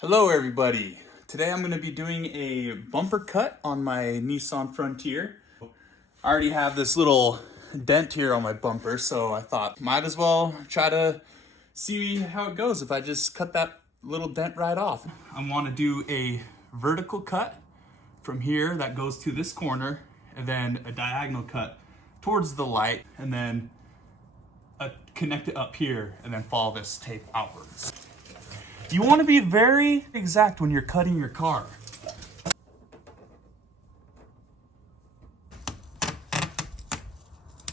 Hello everybody. Today I'm going to be doing a bumper cut on my Nissan Frontier. I already have this little dent here on my bumper, so I thought might as well try to see how it goes if I just cut that little dent right off. I want to do a vertical cut from here that goes to this corner, and then a diagonal cut towards the light, and then connect it up here, and then follow this tape outwards. You want to be very exact when you're cutting your car.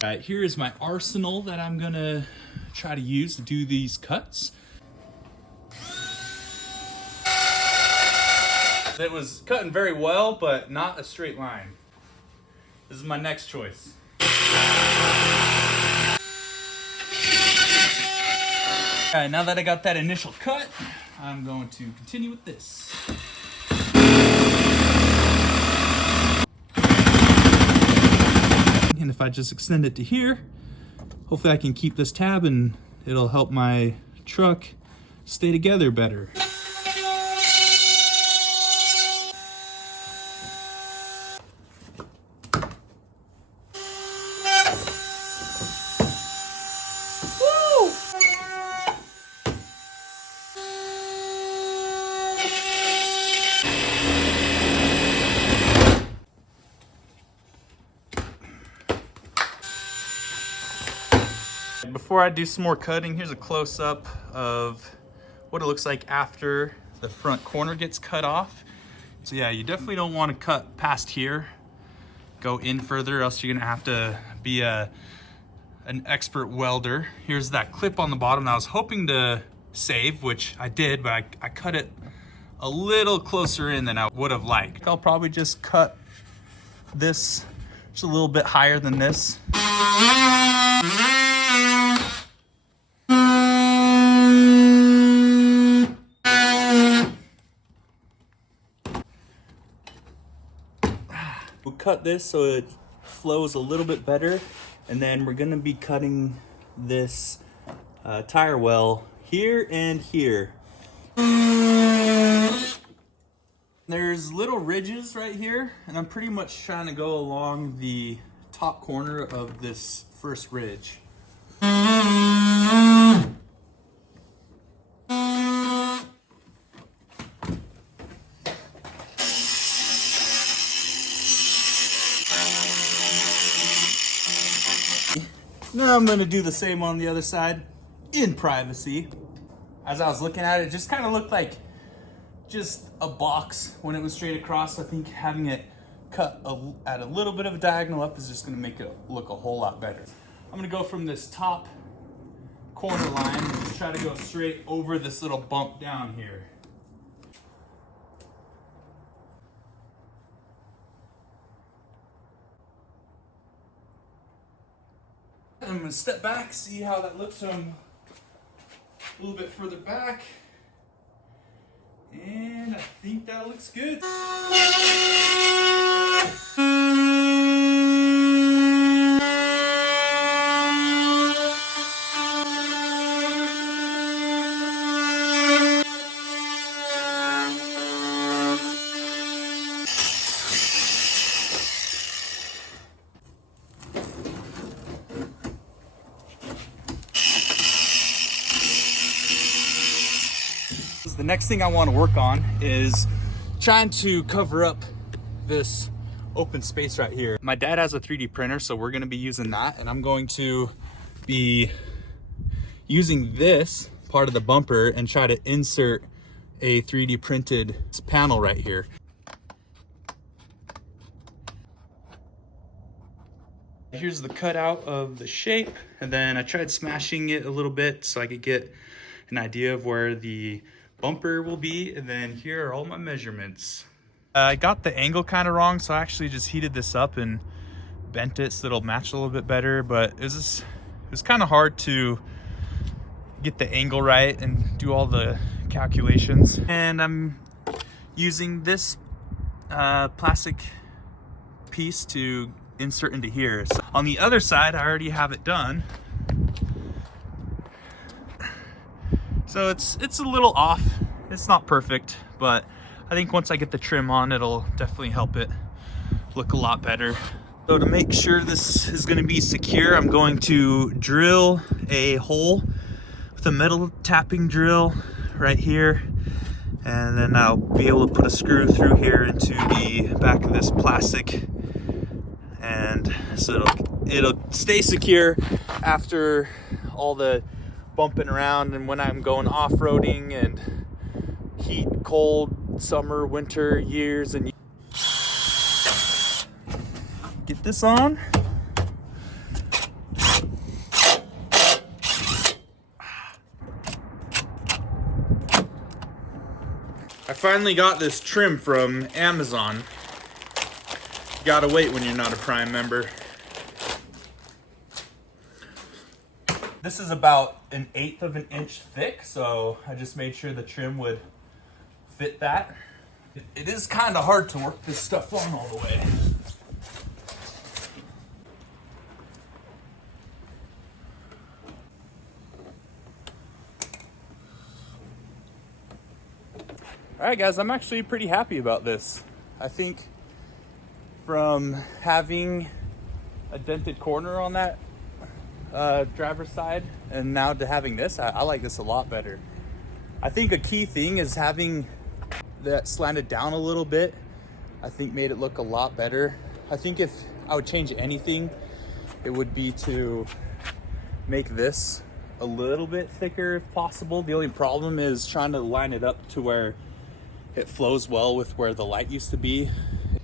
All right, here is my arsenal that I'm gonna try to use to do these cuts. It was cutting very well, but not a straight line. This is my next choice. All right, now that I got that initial cut, I'm going to continue with this. And if I just extend it to here, hopefully I can keep this tab and it'll help my truck stay together better. Before I do some more cutting, here's a close-up of what it looks like after the front corner gets cut off. So yeah, you definitely don't want to cut past here. Go in further, else you're gonna have to be an expert welder. Here's that clip on the bottom that I was hoping to save, which I did, but I cut it a little closer in than I would have liked. I'll probably just cut this just a little bit higher than this. We'll cut this so it flows a little bit better, and then we're gonna be cutting this tire well here and here. There's little ridges right here, and I'm pretty much trying to go along the top corner of this first ridge. Now I'm going to do the same on the other side in privacy. As I was looking at it, it just kind of looked like just a box when it was straight across. I think having it cut at a little bit of a diagonal up is just going to make it look a whole lot better. I'm going to go from this top corner line and just try to go straight over this little bump down here. I'm going to step back, see how that looks from a little bit further back. And I think that looks good. The next thing I want to work on is trying to cover up this open space right here. My dad has a 3D printer, so we're going to be using that, and I'm going to be using this part of the bumper and try to insert a 3D printed panel right here. Here's the cutout of the shape, and then I tried smashing it a little bit so I could get an idea of where the bumper will be, and then here are all my measurements. I got the angle kind of wrong, so I actually just heated this up and bent it so it'll match a little bit better, but it was kind of hard to get the angle right and do all the calculations. And I'm using this plastic piece to insert into here. So on the other side, I already have it done. So it's a little off It's not perfect, but I think once I get the trim on, it'll definitely help it look a lot better. So to make sure this is going to be secure, I'm going to drill a hole with a metal tapping drill right here, and then I'll be able to put a screw through here into the back of this plastic, and so it'll stay secure after all the bumping around and when I'm going off-roading and heat, cold, summer, winter years. And get this on. I finally got this trim from Amazon. You gotta wait when you're not a Prime member. This is about 1/8 of an inch thick, so I just made sure the trim would fit that. It is kind of hard to work this stuff on all the way. All right, guys, I'm actually pretty happy about this. I think from having a dented corner on that driver's side and now to having this, I like this a lot better. I think a key thing is having that slanted down a little bit. I think made it look a lot better. I think if I would change anything, it would be to make this a little bit thicker if possible. The only problem is trying to line it up to where it flows well with where the light used to be.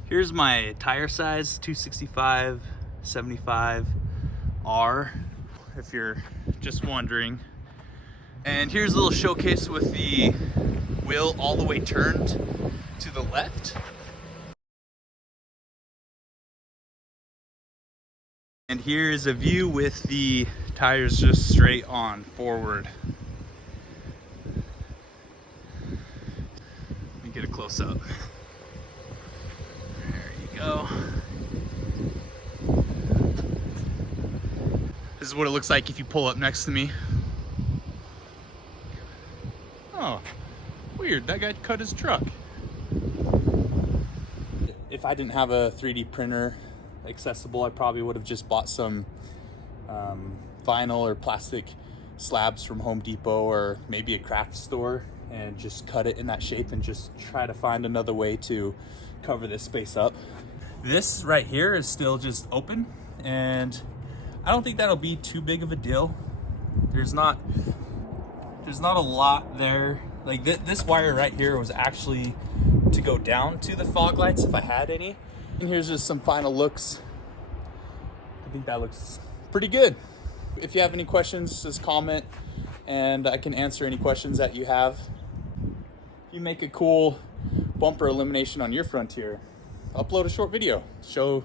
Here's my tire size, 265 75 R, if you're just wondering. And here's a little showcase with the wheel all the way turned to the left. And here's a view with the tires just straight on forward. Get a close up. There you go. This is what it looks like if you pull up next to me. Oh, weird. That guy cut his truck. If I didn't have a 3D printer accessible, I probably would have just bought some vinyl or plastic slabs from Home Depot or maybe a craft store and just cut it in that shape and just try to find another way to cover this space up. This right here is still just open, and I don't think that'll be too big of a deal. There's not a lot there. Like this wire right here was actually to go down to the fog lights if I had any. And here's just some final looks. I think that looks pretty good. If you have any questions, just comment and I can answer any questions that you have. If you make a cool bumper elimination on your Frontier, upload a short video. Show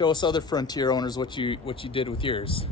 us other Frontier owners what you did with yours.